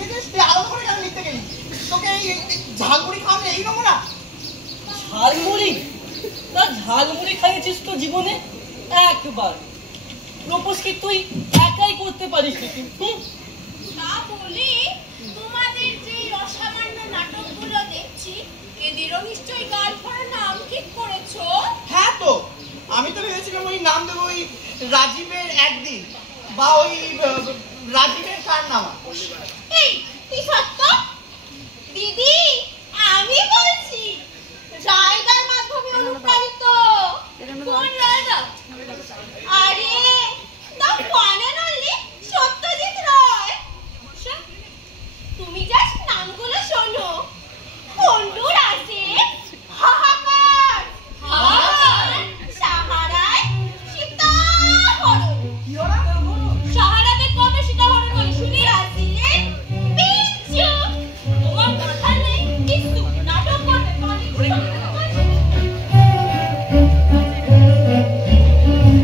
লিখেছিস তুই আলাদা করে কেন লিখতে গেলি? তোকে এই ঝালমুড়ি খাওয়াবে এই নোংরা? ঝালমুড়ি? তা ঝালমুড়ি খাইয়েছিস তো জীবনে একবার। প্রপোজ কি তুই একাই করতে পারিস নাকি? তা বলি তোমাদের যে অসামান্য নাটকগুলো দেখছি এদেরও নিশ্চয়ই গাল ভরা নাম ঠিক করেছো। হ্যাঁ তো আমি তো ভেবেছিলাম ওই নাম দেবো ওই রাজীবের একদিন বা ওই রাজীবের কারনামা।